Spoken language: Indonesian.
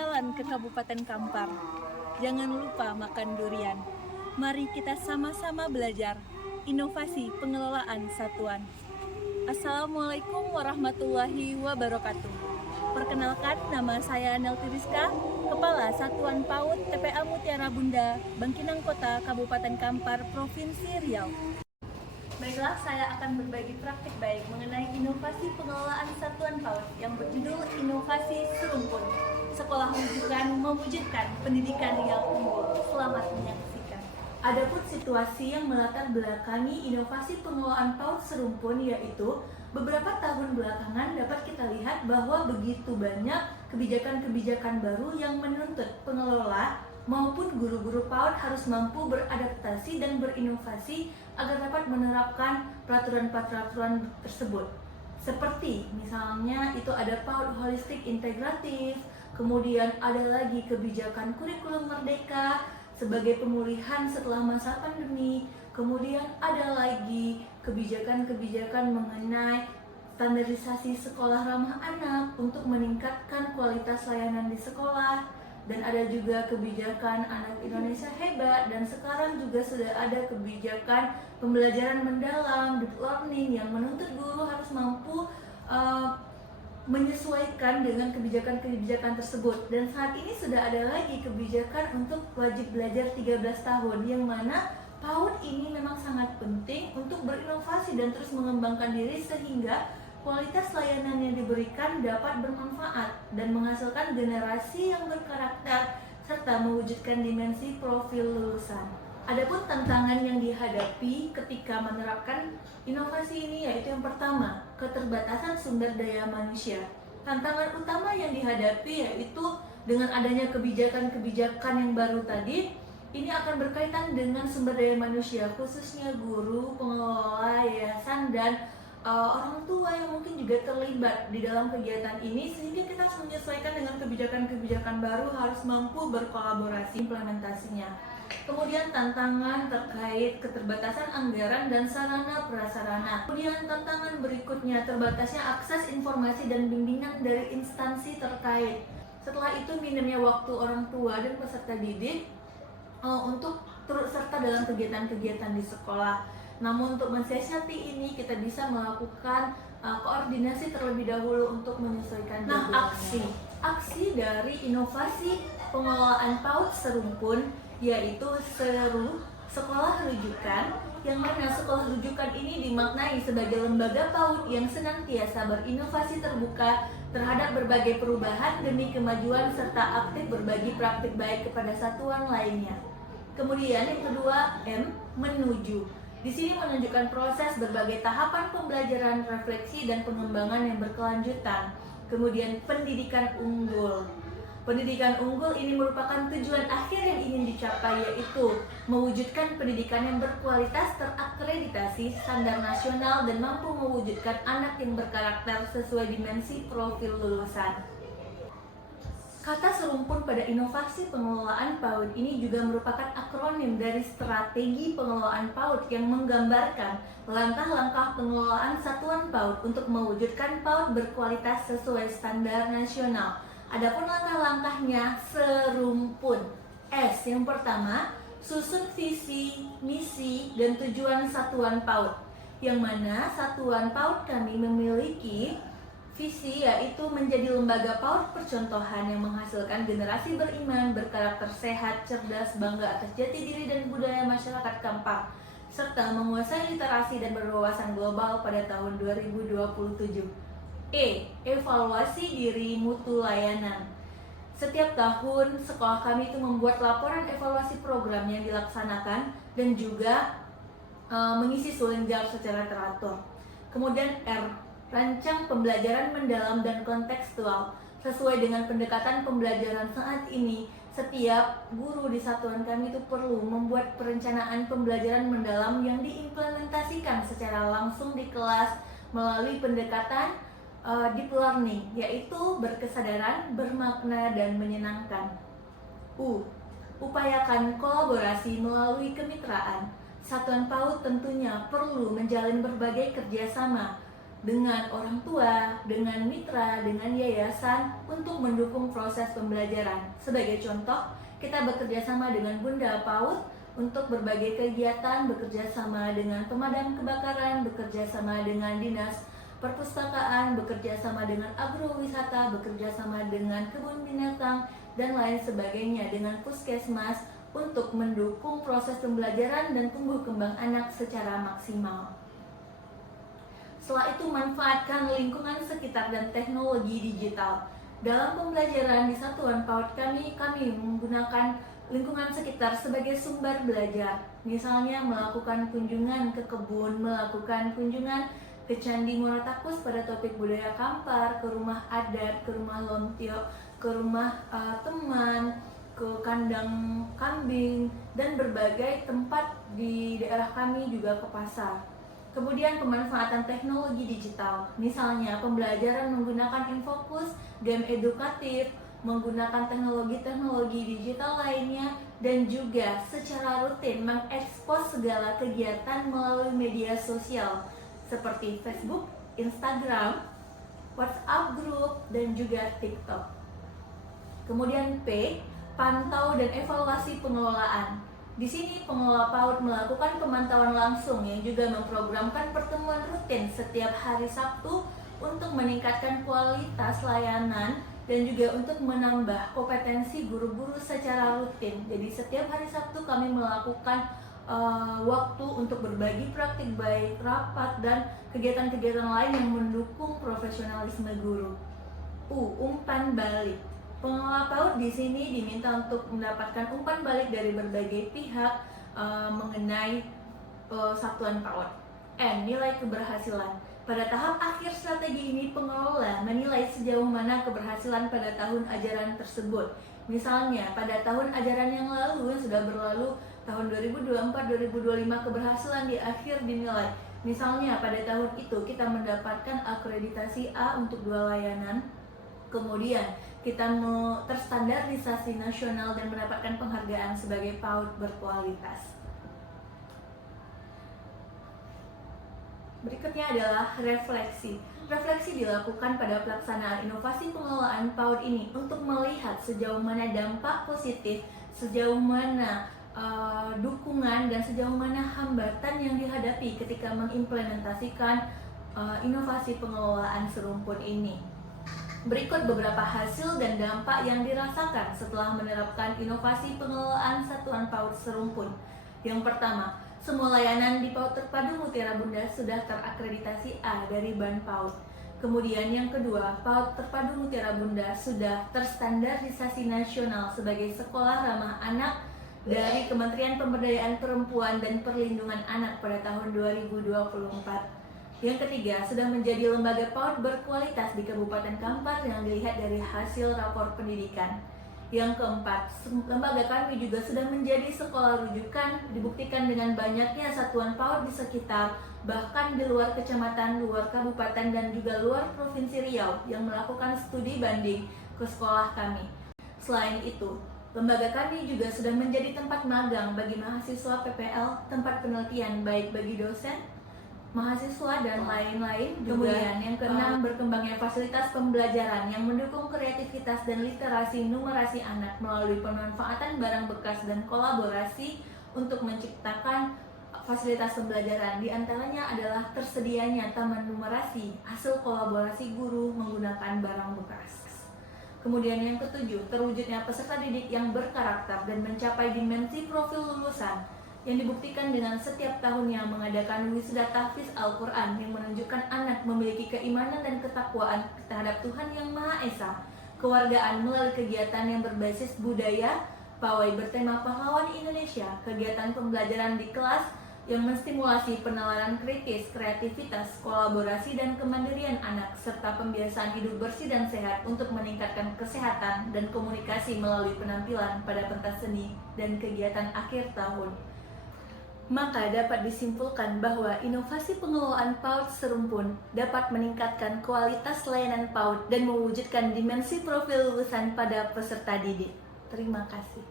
jalan-jalan ke Kabupaten Kampar. Jangan lupa makan durian. Mari kita sama-sama belajar inovasi pengelolaan satuan. Assalamualaikum warahmatullahi wabarakatuh. Perkenalkan, nama saya Nelti Rizka, Kepala Satuan PAUD TPA Mutiara Bunda, Bangkinang Kota, Kabupaten Kampar, Provinsi Riau. Baiklah, saya akan berbagi praktik baik mengenai inovasi pengelolaan satuan PAUD yang berjudul Inovasi Serumpun. Sekolah rujukan mewujudkan pendidikan yang unggul. Selamat menyaksikan. Adapun situasi yang melatar belakangi inovasi pengelolaan PAUD serumpun, yaitu beberapa tahun belakangan dapat kita lihat bahwa begitu banyak kebijakan-kebijakan baru yang menuntut pengelola maupun guru-guru PAUD harus mampu beradaptasi dan berinovasi agar dapat menerapkan peraturan-peraturan tersebut. Seperti misalnya itu ada PAUD holistik integratif, kemudian ada lagi kebijakan kurikulum merdeka sebagai pemulihan setelah masa pandemi, kemudian ada lagi kebijakan-kebijakan mengenai standarisasi sekolah ramah anak untuk meningkatkan kualitas layanan di sekolah, dan ada juga kebijakan anak Indonesia hebat, dan sekarang juga sudah ada kebijakan pembelajaran mendalam, deep learning, yang menuntut guru harus mampu menyesuaikan dengan kebijakan-kebijakan tersebut. Dan saat ini sudah ada lagi kebijakan untuk wajib belajar 13 tahun, yang mana PAUD ini memang sangat penting untuk berinovasi dan terus mengembangkan diri sehingga kualitas layanan yang diberikan dapat bermanfaat dan menghasilkan generasi yang berkarakter serta mewujudkan dimensi profil lulusan. Adapun tantangan yang dihadapi ketika menerapkan inovasi ini yaitu yang pertama, keterbatasan sumber daya manusia. Tantangan utama yang dihadapi yaitu dengan adanya kebijakan-kebijakan yang baru tadi, ini akan berkaitan dengan sumber daya manusia, khususnya guru, pengelola, yayasan, dan orang tua yang mungkin juga terlibat di dalam kegiatan ini, sehingga kita harus menyesuaikan dengan kebijakan-kebijakan baru, harus mampu berkolaborasi implementasinya. Kemudian tantangan terkait keterbatasan anggaran dan sarana prasarana. Kemudian tantangan berikutnya terbatasnya akses informasi dan bimbingan dari instansi terkait. Setelah itu minimnya waktu orang tua dan peserta didik untuk turut serta dalam kegiatan-kegiatan di sekolah. Namun untuk mensiasati ini kita bisa melakukan koordinasi terlebih dahulu untuk menyesuaikan jadwalnya. Aksi dari inovasi pengelolaan PAUD serumpun yaitu seru sekolah rujukan, yang mana sekolah rujukan ini dimaknai sebagai lembaga PAUD yang senantiasa berinovasi terbuka terhadap berbagai perubahan demi kemajuan serta aktif berbagi praktik baik kepada satuan lainnya. Kemudian yang kedua, menuju. Di sini menunjukkan proses berbagai tahapan pembelajaran, refleksi, dan pengembangan yang berkelanjutan. Kemudian pendidikan unggul. Pendidikan unggul ini merupakan tujuan akhir yang ingin dicapai, yaitu mewujudkan pendidikan yang berkualitas, terakreditasi, standar nasional, dan mampu mewujudkan anak yang berkarakter sesuai dimensi profil lulusan. Kata serumpun pada inovasi pengelolaan PAUD ini juga merupakan akronim dari strategi pengelolaan PAUD yang menggambarkan langkah-langkah pengelolaan satuan PAUD untuk mewujudkan PAUD berkualitas sesuai standar nasional. Adapun langkah-langkahnya serumpun. Yang pertama, susun visi, misi, dan tujuan satuan PAUD, yang mana satuan PAUD kami memiliki visi yaitu menjadi lembaga PAUD percontohan yang menghasilkan generasi beriman, berkarakter sehat, cerdas, bangga atas jati diri dan budaya masyarakat Kampar, serta menguasai literasi dan berwawasan global pada tahun 2027. Evaluasi diri mutu layanan. Setiap tahun sekolah kami itu membuat laporan evaluasi program yang dilaksanakan dan juga mengisi suling jawab secara teratur. Kemudian rancang pembelajaran mendalam dan kontekstual. Sesuai dengan pendekatan pembelajaran saat ini, setiap guru di satuan kami itu perlu membuat perencanaan pembelajaran mendalam yang diimplementasikan secara langsung di kelas melalui pendekatan deep learning, yaitu berkesadaran, bermakna, dan menyenangkan. Upayakan kolaborasi melalui kemitraan. Satuan PAUD tentunya perlu menjalin berbagai kerjasama dengan orang tua, dengan mitra, dengan yayasan untuk mendukung proses pembelajaran. Sebagai contoh, kita bekerja sama dengan Bunda PAUD untuk berbagai kegiatan, bekerja sama dengan pemadam kebakaran, bekerja sama dengan dinas perpustakaan, bekerja sama dengan agrowisata, bekerja sama dengan kebun binatang, dan lain sebagainya dengan puskesmas untuk mendukung proses pembelajaran dan tumbuh kembang anak secara maksimal. Setelah itu, manfaatkan lingkungan sekitar dan teknologi digital. Dalam pembelajaran di Satuan PAUD kami menggunakan lingkungan sekitar sebagai sumber belajar. Misalnya melakukan kunjungan ke kebun, melakukan kunjungan ke Candi Muaratakus pada topik budaya Kampar, ke rumah adat, ke rumah Lontio, ke rumah teman, ke kandang kambing, dan berbagai tempat di daerah kami, juga ke pasar. Kemudian pemanfaatan teknologi digital, misalnya pembelajaran menggunakan Infocus, game edukatif, menggunakan teknologi-teknologi digital lainnya, dan juga secara rutin mengekspos segala kegiatan melalui media sosial seperti Facebook, Instagram, WhatsApp group, dan juga TikTok. Kemudian P, pantau dan evaluasi pengelolaan. Di sini pengelola PAUD melakukan pemantauan langsung yang juga memprogramkan pertemuan rutin setiap hari Sabtu untuk meningkatkan kualitas layanan dan juga untuk menambah kompetensi guru-guru secara rutin. Jadi setiap hari Sabtu kami melakukan waktu untuk berbagi praktik baik, rapat, dan kegiatan-kegiatan lain yang mendukung profesionalisme guru. Umpan balik. Pengelola PAUD di sini diminta untuk mendapatkan umpan balik dari berbagai pihak mengenai Satuan PAUD. N, nilai keberhasilan. Pada tahap akhir strategi ini, pengelola menilai sejauh mana keberhasilan pada tahun ajaran tersebut. Misalnya, pada tahun ajaran yang lalu yang sudah berlalu, tahun 2024-2025, keberhasilan di akhir dinilai. Misalnya, pada tahun itu kita mendapatkan akreditasi A untuk 2 layanan. Kemudian kita terstandarisasi nasional dan mendapatkan penghargaan sebagai PAUD berkualitas. Berikutnya adalah refleksi. Refleksi dilakukan pada pelaksanaan inovasi pengelolaan PAUD ini untuk melihat sejauh mana dampak positif, sejauh mana dukungan, dan sejauh mana hambatan yang dihadapi ketika mengimplementasikan inovasi pengelolaan serumpun ini. Berikut beberapa hasil dan dampak yang dirasakan setelah menerapkan inovasi pengelolaan Satuan PAUD serumpun. Yang pertama, semua layanan di PAUD Terpadu Mutiara Bunda sudah terakreditasi A dari BAN PAUD. Kemudian yang kedua, PAUD Terpadu Mutiara Bunda sudah terstandarisasi nasional sebagai sekolah ramah anak dari Kementerian Pemberdayaan Perempuan dan Perlindungan Anak pada tahun 2024. Yang ketiga, sudah menjadi lembaga PAUD berkualitas di Kabupaten Kampar yang dilihat dari hasil rapor pendidikan. Yang keempat, lembaga kami juga sudah menjadi sekolah rujukan, dibuktikan dengan banyaknya satuan PAUD di sekitar, bahkan di luar kecamatan, luar kabupaten, dan juga luar Provinsi Riau yang melakukan studi banding ke sekolah kami. Selain itu, lembaga kami juga sudah menjadi tempat magang bagi mahasiswa PPL, tempat penelitian baik bagi dosen, mahasiswa, dan lain-lain. Kemudian yang keenam, berkembangnya fasilitas pembelajaran yang mendukung kreativitas dan literasi numerasi anak melalui pemanfaatan barang bekas dan kolaborasi untuk menciptakan fasilitas pembelajaran. Di antaranya adalah tersedianya taman numerasi hasil kolaborasi guru menggunakan barang bekas. Kemudian yang ketujuh, terwujudnya peserta didik yang berkarakter dan mencapai dimensi profil lulusan yang dibuktikan dengan setiap tahunnya mengadakan wisuda tahfiz Al-Quran yang menunjukkan anak memiliki keimanan dan ketakwaan terhadap Tuhan Yang Maha Esa. Kewargaan melalui kegiatan yang berbasis budaya, pawai bertema pahlawan Indonesia, kegiatan pembelajaran di kelas yang menstimulasi penalaran kritis, kreativitas, kolaborasi, dan kemandirian anak, serta pembiasaan hidup bersih dan sehat untuk meningkatkan kesehatan dan komunikasi melalui penampilan pada pentas seni dan kegiatan akhir tahun. Maka dapat disimpulkan bahwa inovasi pengelolaan PAUD serumpun dapat meningkatkan kualitas layanan PAUD dan mewujudkan dimensi profil lulusan pada peserta didik. Terima kasih.